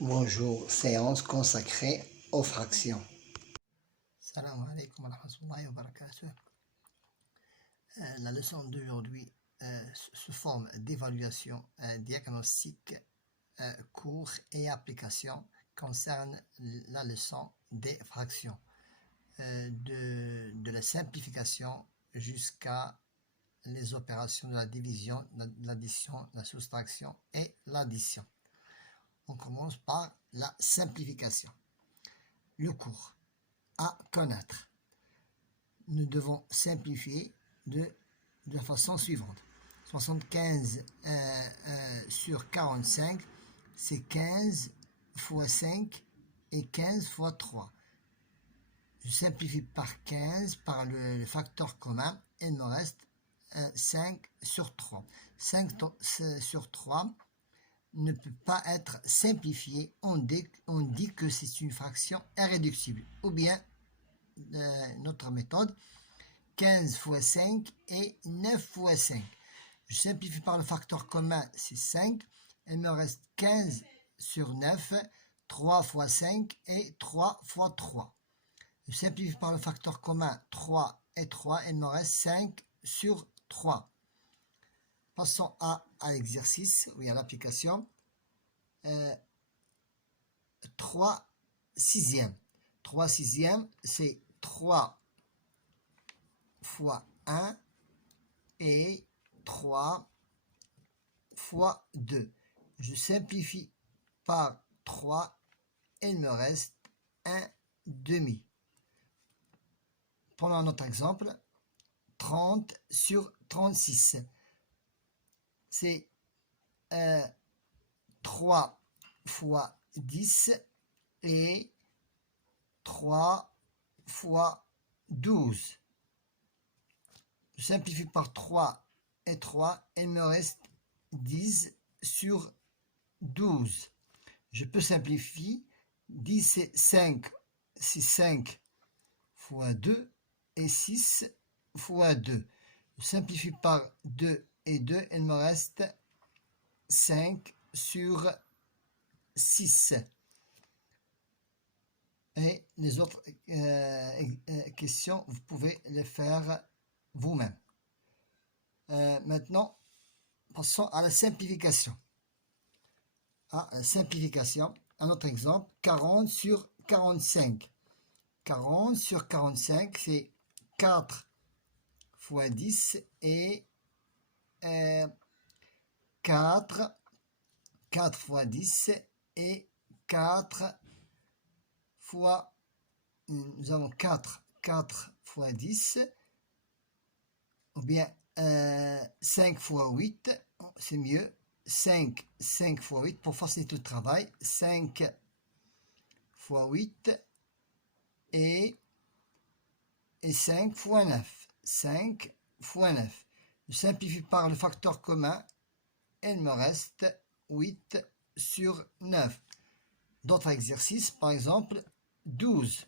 Bonjour, séance consacrée aux fractions. Salam alaikum wa rahmatullahi wa barakatuh. La leçon d'aujourd'hui sous forme d'évaluation, diagnostic, cours et application concerne la leçon des fractions, de la simplification jusqu'à les opérations de la division, l'addition, la soustraction et l'addition. On commence par la simplification. Le cours à connaître. Nous devons simplifier de la façon suivante. 75 sur 45, c'est 15 fois 5 et 15 fois 3. Je simplifie par 15 par le facteur commun et il me reste 5 sur 3. 5 sur 3 ne peut pas être simplifié. On dit que c'est une fraction irréductible. Ou bien, notre méthode, 15 fois 5 et 9 fois 5. Je simplifie par le facteur commun, c'est 5. Il me reste 15 sur 9, 3 fois 5 et 3 fois 3. Je simplifie par le facteur commun 3 et 3, il me reste 5 sur 3. Passons à l'exercice, oui, à l'application. 3 sixièmes. 3 sixièmes, c'est 3 fois 1 et 3 fois 2. Je simplifie par 3 et il me reste 1 demi. Prenons un autre exemple. 30 sur 36. C'est 3 fois 10 et 3 fois 12. Je simplifie par 3 et 3, il me reste 10 sur 12. Je peux simplifier. 10 c'est 5, c'est 5 fois 2 et 6 fois 2. Je simplifie par 2 et 2, il me reste 5 sur 6. Et les autres questions, vous pouvez les faire vous-même. Maintenant, passons à la simplification. Un autre exemple, 40 sur 45. 40 sur 45, c'est 4 fois 10 et 4 fois 10 et 4 fois, nous avons 4 fois 10, ou bien 5 fois 8, c'est mieux, 5 fois 8 pour faciliter le travail, 5 fois 8 et 5 fois 9, 5 fois 9. Je simplifie par le facteur commun, il me reste 8 sur 9. D'autres exercices, par exemple, 12.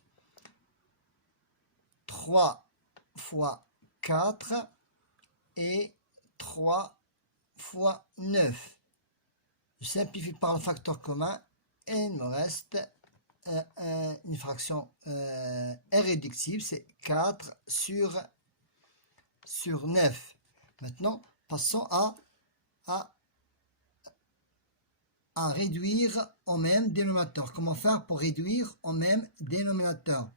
3 fois 4 et 3 fois 9. Je simplifie par le facteur commun et il me reste une fraction irréductible, c'est 4 sur 9. Maintenant, passons à réduire au même dénominateur. Comment faire pour réduire au même dénominateur?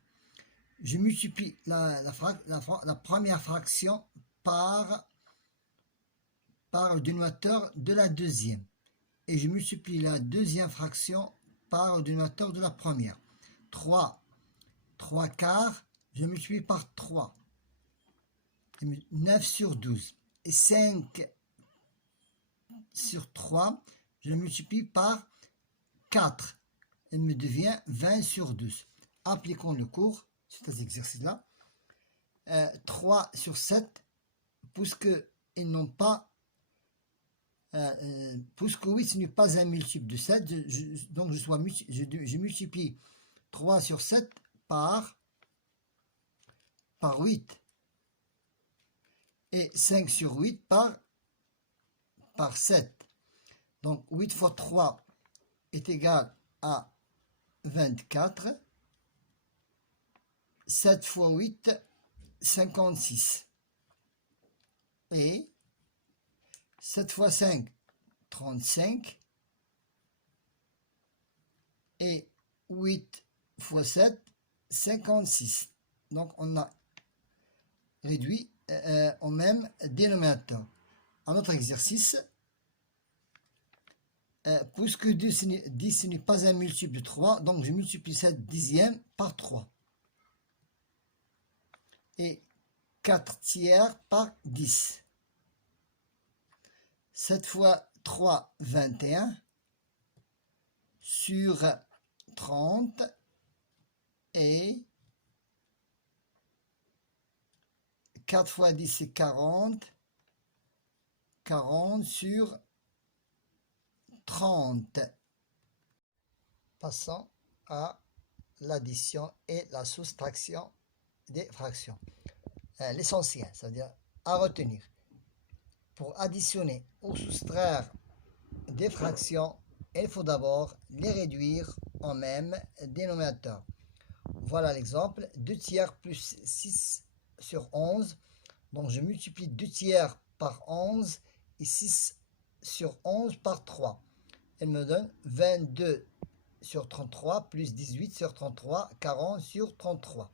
Je multiplie la première fraction par le dénominateur de la deuxième. Et je multiplie la deuxième fraction par le dénominateur de la première. 3 quarts, je multiplie par 3. 9 sur 12. Et 5 sur 3, je le multiplie par 4. Il me devient 20 sur 12. Appliquons le cours, cet exercice-là. 3 sur 7, puisque ils n'ont pas... puisque 8 ce n'est pas un multiple de 7, donc je multiplie 3 sur 7 par 8. Et 5 sur 8 par 7. Donc 8 fois 3 est égal à 24. 7 fois 8, 56. Et 7 fois 5, 35. Et 8 fois 7, 56. Donc, on a réduit au même dénominateur. Un autre exercice. Puisque 10 n'est pas un multiple de 3, donc je multiplie 7 dixièmes par 3. Et 4 tiers par 10. 7 fois 3, 21. Sur 30. Et 4 fois 10, c'est 40. 40 sur 30. Passons à l'addition et la soustraction des fractions. L'essentiel, c'est-à-dire à retenir. Pour additionner ou soustraire des fractions, il faut d'abord les réduire en même dénominateur. Voilà l'exemple. 2 tiers plus 6 sur 11. Donc je multiplie 2 tiers par 11 et 6 sur 11 par 3. Elle me donne 22 sur 33 plus 18 sur 33, 40 sur 33.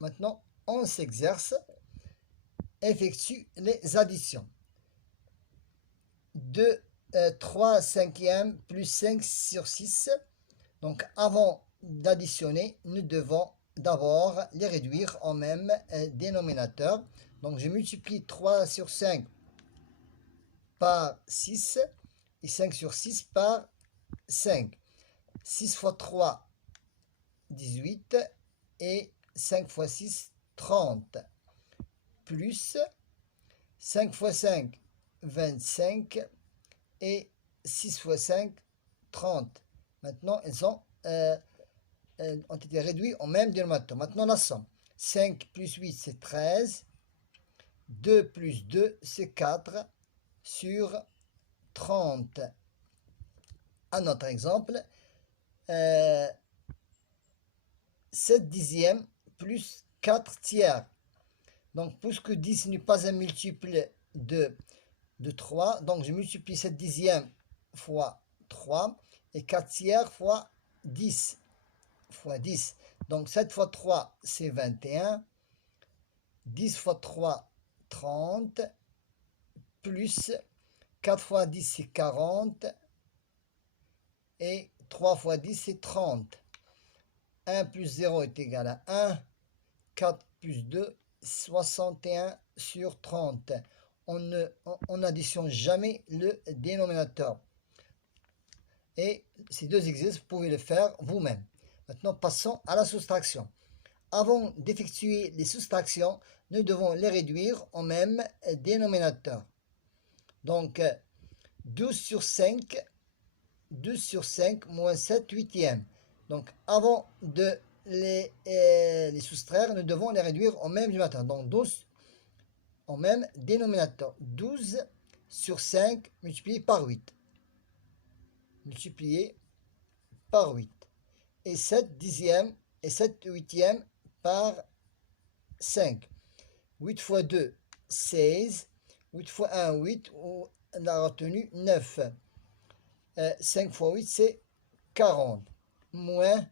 Maintenant, on s'exerce, effectue les additions. 3 cinquièmes plus 5 sur 6. Donc, avant d'additionner, nous devons d'abord les réduire en même dénominateur. Donc, je multiplie 3 sur 5 par 6 et 5 sur 6 par 5. 6 fois 3, 18 et 5 fois 6, 30. Plus 5 fois 5, 25 et 6 fois 5, 30. Maintenant, elles ont été réduites au même dénominateur. Maintenant, la somme. 5 plus 8, c'est 13. 2 plus 2, c'est 4 sur 30. Un autre exemple. 7 dixièmes plus 4 tiers. Donc, puisque 10 n'est pas un multiple de 3, donc je multiplie 7 dixièmes fois 3 et 4 tiers fois 10. Fois 10. Donc, 7 fois 3, c'est 21. 10 fois 3, 30. Plus 4 fois 10, c'est 40. Et 3 fois 10, c'est 30. 1 plus 0 est égal à 1. 4 plus 2, 61 sur 30. On n'additionne jamais le dénominateur. Et ces deux exercices, vous pouvez le faire vous-même. Maintenant, passons à la soustraction. Avant d'effectuer les soustractions, nous devons les réduire au même dénominateur. Donc, 12 sur 5, 12 sur 5 moins 7 huitièmes. Donc, avant de les soustraire, nous devons les réduire au même dénominateur. Donc, 12 au même dénominateur. 12 sur 5 multiplié par 8. Multiplié par 8. Et 7 dixièmes et 7 huitièmes par 5. 8 fois 2, 16. 8 fois 1, 8. On a retenu 9. 5 fois 8, c'est 40. Moins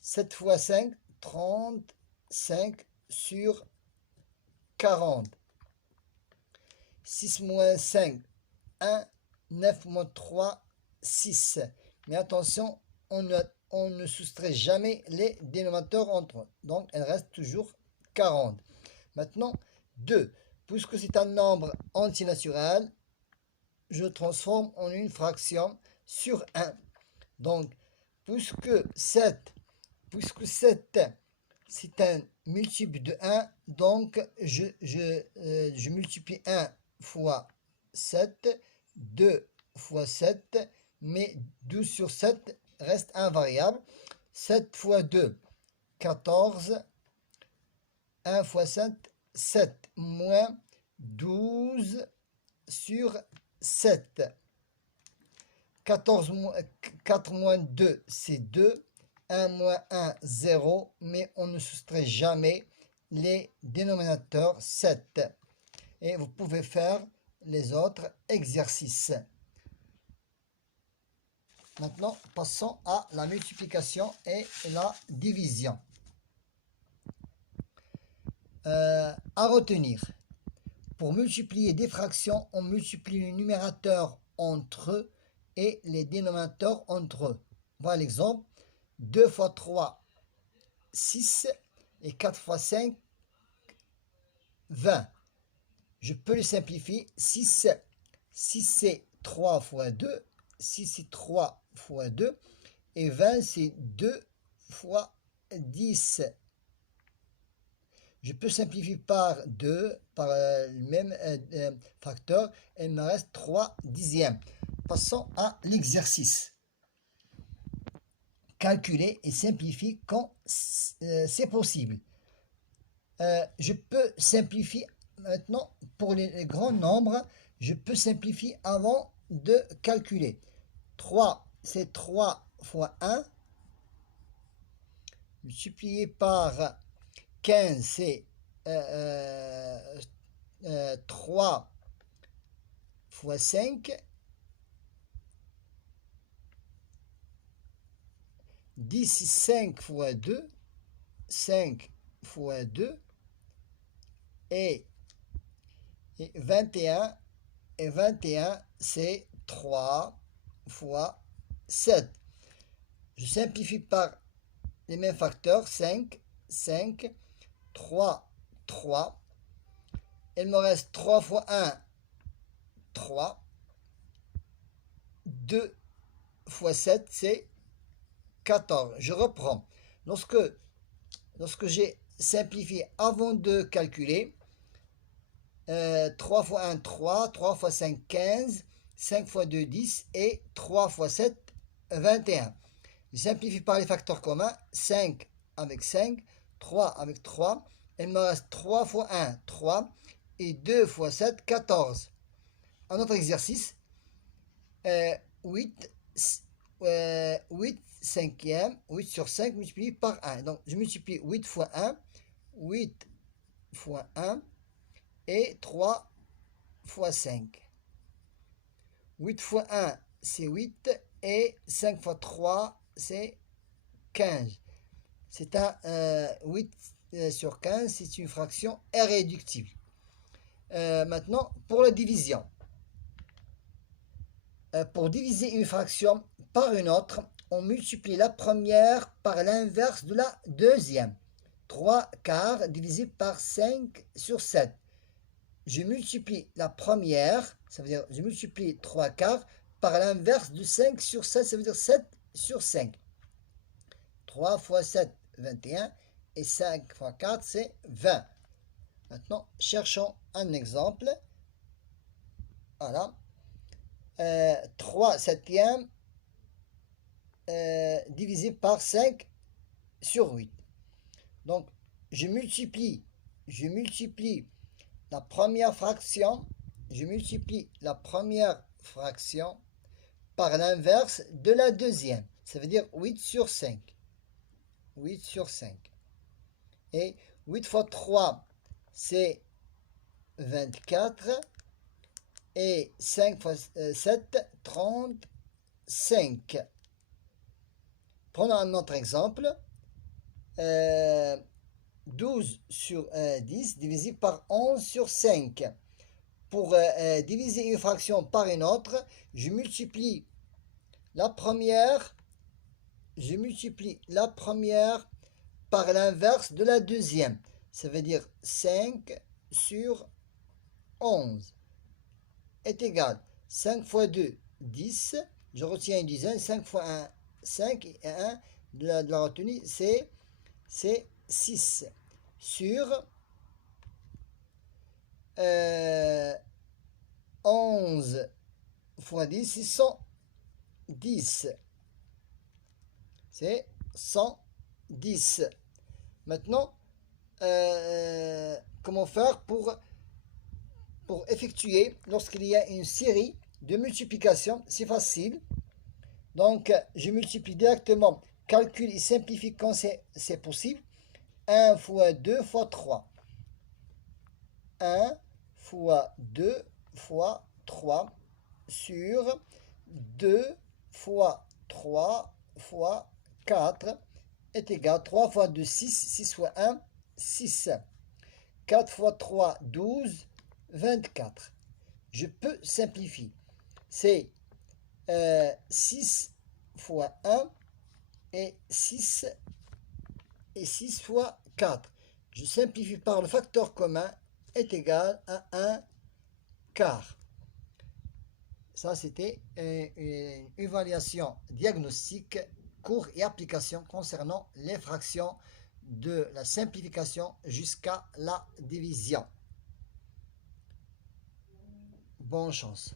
7 fois 5, 35 sur 40. 6 moins 5, 1. 9 moins 3, 6. Mais attention, on ne soustrait jamais les dénominateurs entre eux. Donc, il reste toujours 40. Maintenant, 2. Puisque c'est un nombre antinaturel, je transforme en une fraction sur 1. Donc, puisque 7 c'est un multiple de 1, donc je multiplie 1 fois 7, 2 fois 7, mais 12 sur 7 reste invariable. 7 fois 2, 14. 1 fois 7, 7, moins 12 sur 7. 4 moins 2, c'est 2. 1 moins 1, 0. Mais on ne soustrait jamais les dénominateurs 7. Et vous pouvez faire les autres exercices. Maintenant, passons à la multiplication et la division. À retenir. Pour multiplier des fractions, on multiplie le numérateur entre eux et les dénominateurs entre eux. Voilà l'exemple. 2 fois 3, 6 et 4 fois 5, 20. Je peux le simplifier. 6 c'est 3 fois 2. 6 c'est 3 fois 2. Et 20 c'est 2 fois 10. Je peux simplifier par 2, par le même facteur, et il me reste 3 dixièmes. Passons à l'exercice. Calculer et simplifier quand c'est possible. Je peux simplifier maintenant pour les grands nombres, je peux simplifier avant de calculer. 3, c'est 3 fois 1, multiplié par 15, c'est 3 fois 5. 10, c'est 5 fois 2. 5 fois 2. Et 21. Et 21, c'est 3 fois 7. Je simplifie par les mêmes facteurs. 5, 5. 3, 3. Il me reste 3 fois 1, 3. 2 fois 7, c'est 14. Je reprends. Lorsque j'ai simplifié avant de calculer, 3 fois 1, 3. 3 fois 5, 15. 5 fois 2, 10. Et 3 fois 7, 21. Je simplifie par les facteurs communs. 5 avec 5. 3 avec 3. Il me reste 3 fois 1, 3. Et 2 fois 7, 14. Un autre exercice. 8 cinquièmes. 8 sur 5 multiplié par 1. Donc, je multiplie 8 fois 1. 8 fois 1. Et 3 fois 5. 8 fois 1, c'est 8. Et 5 fois 3, c'est 15. C'est un 8 sur 15, c'est une fraction irréductible. Maintenant, pour la division. Pour diviser une fraction par une autre, on multiplie la première par l'inverse de la deuxième. 3 quarts divisé par 5 sur 7. Je multiplie la première, ça veut dire je multiplie 3 quarts par l'inverse de 5 sur 7, ça veut dire 7 sur 5. 3 fois 7, 21, et 5 fois 4, c'est 20. Maintenant, cherchons un exemple. Voilà. 3 septièmes divisé par 5 sur 8. Donc, je multiplie la première fraction, par l'inverse de la deuxième. Ça veut dire 8 sur 5. 8 sur 5. Et 8 fois 3, c'est 24. Et 5 fois 7, 35. Prenons un autre exemple. 12 sur 10 divisé par 11 sur 5. Pour diviser une fraction par une autre, je multiplie la première par l'inverse de la deuxième. Ça veut dire 5 sur 11 est égal. 5 fois 2, 10. Je retiens une dizaine. 5 fois 1, 5. Et 1 de la retenue, c'est 6. Sur 11 fois 10, c'est 110. C'est 110. Maintenant, comment faire pour effectuer lorsqu'il y a une série de multiplication? C'est facile. Donc, je multiplie directement. Calcul et simplifie quand c'est possible. 1 fois 2 fois 3. 1 fois 2 fois 3 sur 2 fois 3 fois 4 est égal à 3 fois 2, 6. 6 fois 1, 6. 4 fois 3, 12, 24. Je peux simplifier. C'est 6 fois 1 et 6 fois 4. Je simplifie par le facteur commun est égal à 1 quart. Ça, c'était une évaluation diagnostique, cours et application concernant les fractions de la simplification jusqu'à la division. Bonne chance.